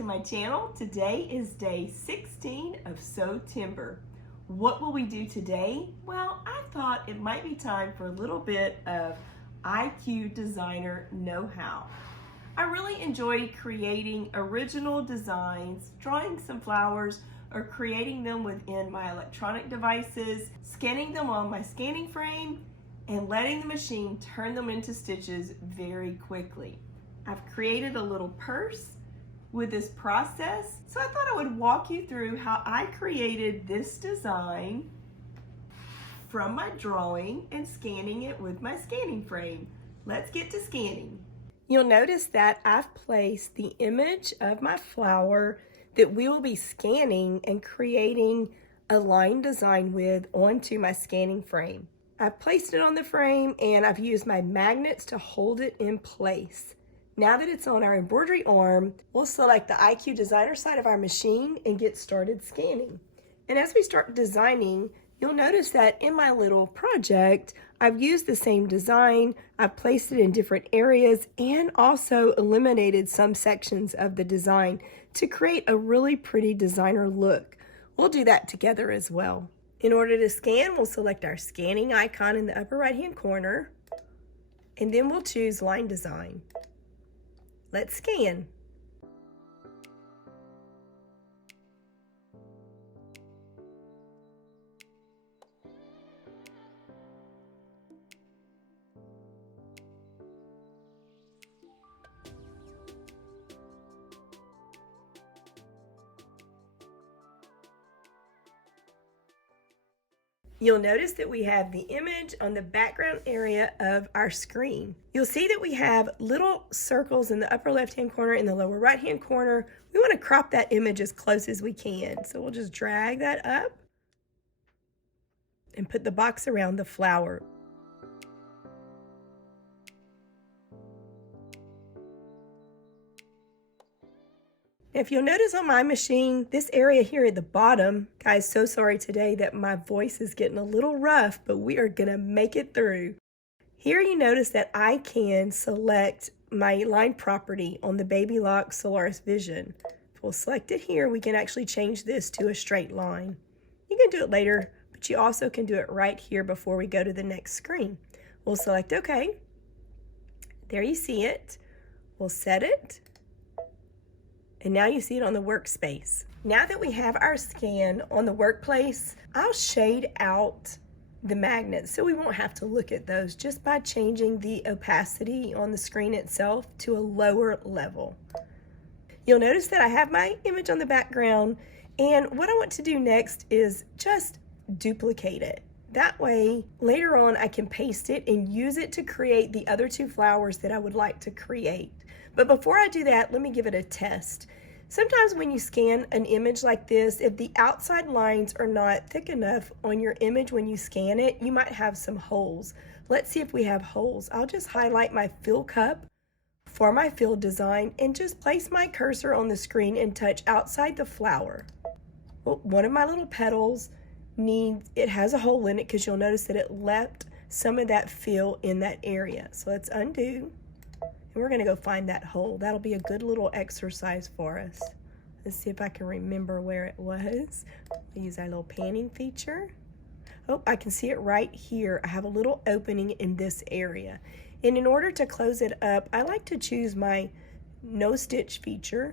to my channel. Today is day 16 of Sewtember. What will we do today? Well, I thought it might be time for a little bit of IQ designer know-how. I really enjoy creating original designs, drawing some flowers, or creating them within my electronic devices, scanning them on my scanning frame, and letting the machine turn them into stitches very quickly. I've created a little purse with this process, so I thought I would walk you through how I created this design from my drawing and scanning it with my scanning frame. Let's get to scanning. You'll notice that I've placed the image of my flower that we will be scanning and creating a line design with onto my scanning frame. I've placed it on the frame and I've used my magnets to hold it in place. Now that it's on our embroidery arm, we'll select the IQ designer side of our machine and get started scanning. And as we start designing, you'll notice that in my little project, I've used the same design, I've placed it in different areas, and also eliminated some sections of the design to create a really pretty designer look. We'll do that together as well. In order to scan, we'll select our scanning icon in the upper right-hand corner, and then we'll choose line design. Let's scan. You'll notice that we have the image on the background area of our screen. You'll see that we have little circles in the upper left-hand corner and the lower right-hand corner. We want to crop that image as close as we can. So we'll just drag that up and put the box around the flower. If you'll notice on my machine, this area here at the bottom, guys, so sorry today that my voice is getting a little rough, but we are gonna make it through. Here you notice that I can select my line property on the Baby Lock Solaris Vision. If we'll select it here, we can actually change this to a straight line. You can do it later, but you also can do it right here before we go to the next screen. We'll select OK. There you see it. We'll set it. And now you see it on the workspace. Now that we have our scan on the workplace, I'll shade out the magnets so we won't have to look at those just by changing the opacity on the screen itself to a lower level. You'll notice that I have my image on the background, and what I want to do next is just duplicate it. That way, later on, I can paste it and use it to create the other two flowers that I would like to create. But before I do that, let me give it a test. Sometimes when you scan an image like this, if the outside lines are not thick enough on your image when you scan it, you might have some holes. Let's see if we have holes. I'll just highlight my fill cup for my fill design and just place my cursor on the screen and touch outside the flower. Well, one of my little petals it has a hole in it because you'll notice that it left some of that fill in that area. So let's undo. And we're going to go find that hole. That'll be a good little exercise for us. Let's see if I can remember where it was. We'll use our little panning feature. Oh, I can see it right here. I have a little opening in this area. And in order to close it up, I like to choose my no stitch feature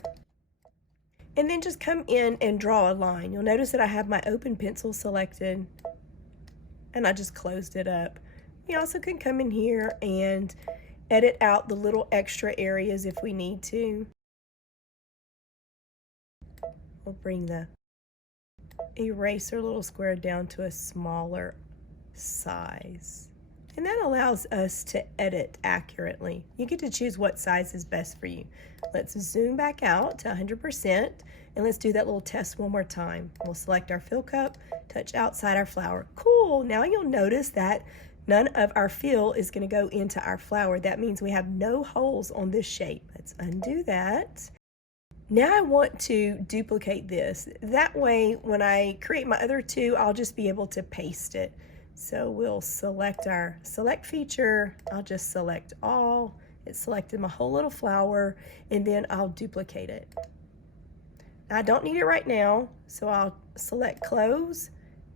and then just come in and draw a line. You'll notice that I have my open pencil selected and I just closed it up. You also can come in here and edit out the little extra areas if we need to. We'll bring the eraser little square down to a smaller size. And that allows us to edit accurately. You get to choose what size is best for you. Let's zoom back out to 100% and let's do that little test one more time. We'll select our fill cup, touch outside our flower. Cool, now you'll notice that none of our fill is going to go into our flower. That means we have no holes on this shape. Let's undo that. Now I want to duplicate this. That way, when I create my other two, I'll just be able to paste it. So we'll select our select feature. I'll just select all. It selected my whole little flower, and then I'll duplicate it. I don't need it right now, so I'll select close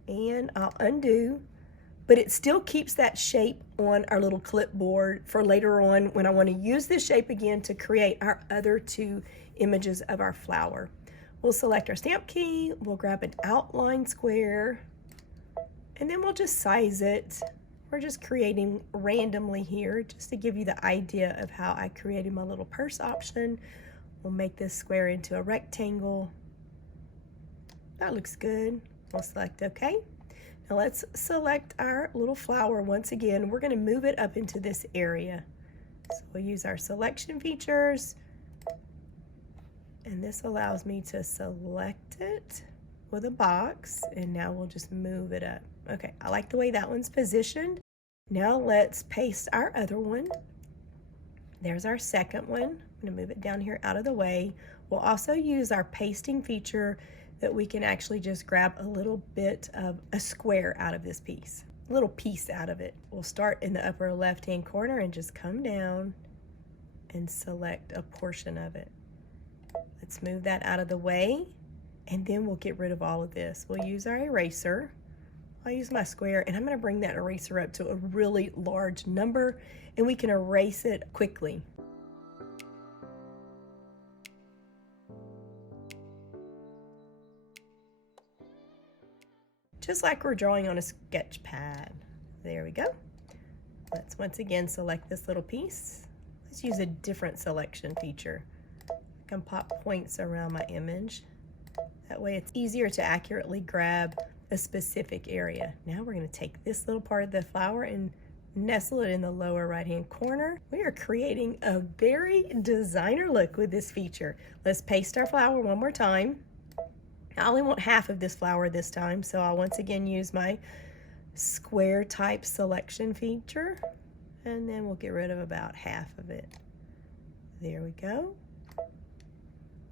and I'll undo, but it still keeps that shape on our little clipboard for later on when I want to use this shape again to create our other two images of our flower. We'll select our stamp key, we'll grab an outline square, and then we'll just size it. We're just creating randomly here just to give you the idea of how I created my little purse option. We'll make this square into a rectangle. That looks good. We'll select OK. Now let's select our little flower once again. We're going to move it up into this area. So we'll use our selection features. And this allows me to select it with a box. And now we'll just move it up. Okay, I like the way that one's positioned. Now let's paste our other one. There's our second one. I'm going to move it down here out of the way. We'll also use our pasting feature that we can actually just grab a little bit of a square out of this piece, a little piece out of it. We'll start in the upper left-hand corner and just come down and select a portion of it. Let's move that out of the way, and then we'll get rid of all of this. We'll use our eraser. I'll use my square, and I'm going to bring that eraser up to a really large number, and we can erase it quickly. Just like we're drawing on a sketch pad. There we go. Let's once again select this little piece. Let's use a different selection feature. I can pop points around my image. That way it's easier to accurately grab a specific area. Now we're going to take this little part of the flower and nestle it in the lower right hand corner. We are creating a very designer look with this feature. Let's paste our flower one more time. I only want half of this flower this time, so I'll once again use my square type selection feature, and then we'll get rid of about half of it. There we go.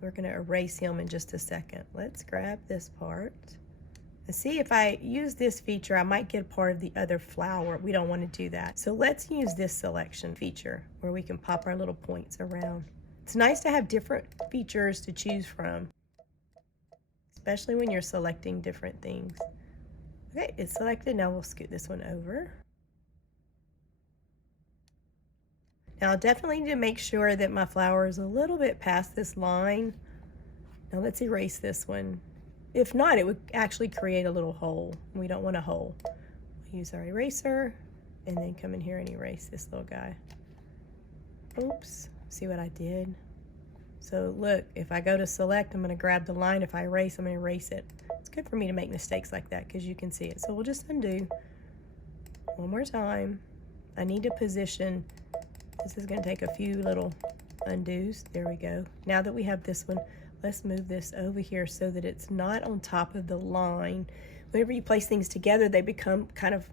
We're going to erase him in just a second. Let's grab this part. And see, if I use this feature, I might get a part of the other flower. We don't want to do that. So let's use this selection feature where we can pop our little points around. It's nice to have different features to choose from, especially when you're selecting different things. Okay, it's selected. Now we'll scoot this one over. Now I'll definitely need to make sure that my flower is a little bit past this line. Now let's erase this one. If not, it would actually create a little hole. We don't want a hole. We'll use our eraser and then come in here and erase this little guy. Oops, see what I did? So look, if I go to select, I'm going to grab the line. If I erase, I'm going to erase it. It's good for me to make mistakes like that because you can see it. So we'll just undo one more time. I need to position. This is going to take a few little undos. There we go. Now that we have this one, let's move this over here so that it's not on top of the line. Whenever you place things together, they become kind of,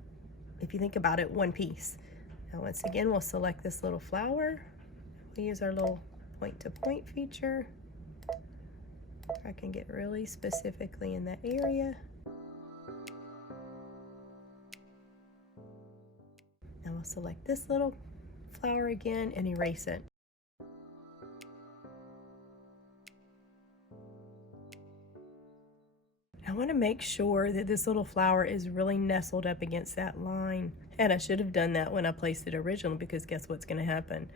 if you think about it, one piece. Now once again, we'll select this little flower. We'll use our little point-to-point feature. I can get really specifically in that area. Now we'll select this little flower again and erase it. I want to make sure that this little flower is really nestled up against that line. And I should have done that when I placed it originally, because guess what's going to happen?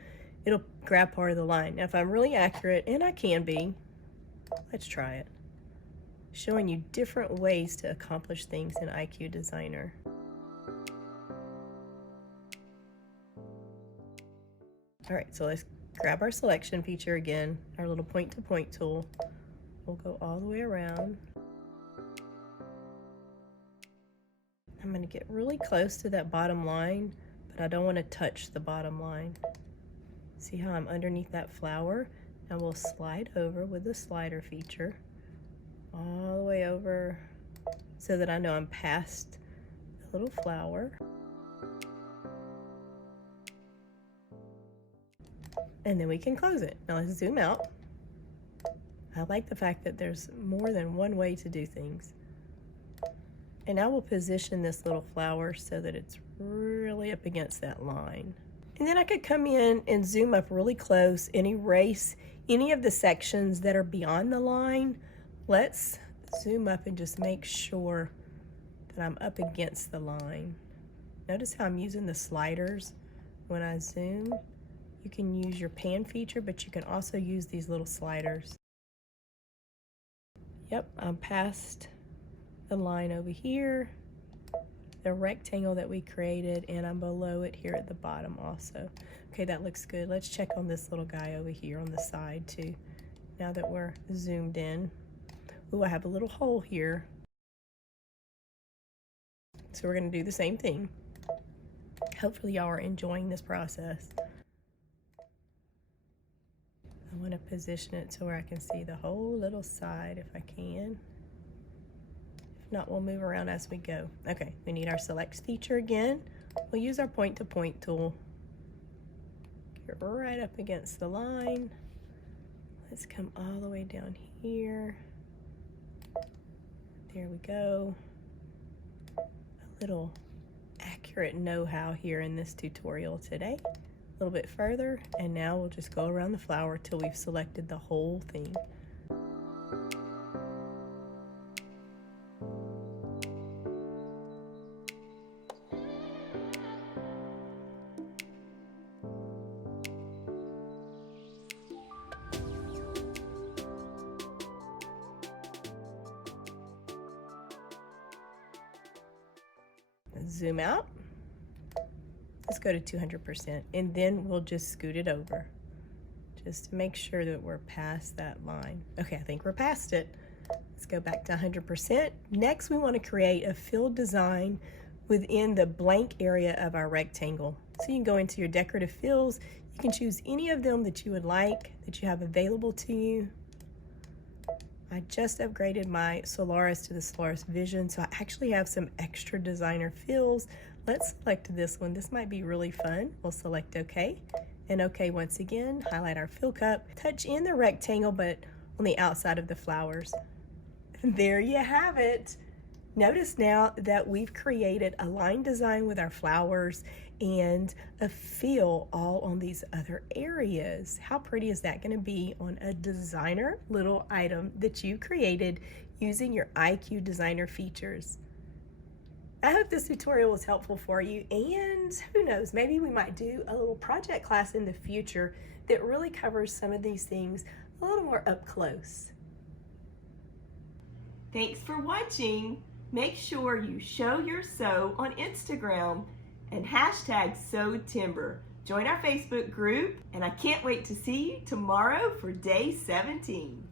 It'll grab part of the line. Now if I'm really accurate, and I can be, let's try it. Showing you different ways to accomplish things in IQ Designer. All right, so let's grab our selection feature again, our little point-to-point tool. We'll go all the way around. I'm going to get really close to that bottom line, but I don't want to touch the bottom line. See how I'm underneath that flower? Now we'll slide over with the slider feature all the way over so that I know I'm past the little flower. And then we can close it. Now let's zoom out. I like the fact that there's more than one way to do things. And I will position this little flower so that it's really up against that line. And then I could come in and zoom up really close and erase any of the sections that are beyond the line, Let's zoom up and just make sure that I'm up against the line. Notice how I'm using the sliders when I zoom. You can use your pan feature, but you can also use these little sliders. Yep, I'm past the line over here, the rectangle that we created, and I'm below it here at the bottom also. Okay, that looks good. Let's check on this little guy over here on the side too, now that we're zoomed in. Ooh, I have a little hole here. So we're gonna do the same thing. Hopefully y'all are enjoying this process. I wanna position it to where I can see the whole little side if I can. If not, we'll move around as we go. Okay, we need our select feature again. We'll use our point-to-point tool. Get right up against the line. Let's come all the way down here. There we go. A little accurate know-how here in this tutorial today. A little bit further, and now we'll just go around the flower till we've selected the whole thing. Zoom out. Let's go to 200%, and then we'll just scoot it over just to make sure that we're past that line. Okay, I think we're past it. Let's go back to 100%. Next, we want to create a fill design within the blank area of our rectangle. So you can go into your decorative fills. You can choose any of them that you would like, that you have available to you. I just upgraded my Solaris to the Solaris Vision, so I actually have some extra designer fills. Let's select this one. This might be really fun. We'll select OK. And OK once again, highlight our fill cup, touch in the rectangle, but on the outside of the flowers. And there you have it. Notice now that we've created a line design with our flowers and a fill all on these other areas. How pretty is that going to be on a designer little item that you created using your IQ designer features? I hope this tutorial was helpful for you, and who knows, maybe we might do a little project class in the future that really covers some of these things a little more up close. Thanks for watching. Make sure you show your sew on Instagram and hashtag Sewtember. Join our Facebook group, and I can't wait to see you tomorrow for day 17.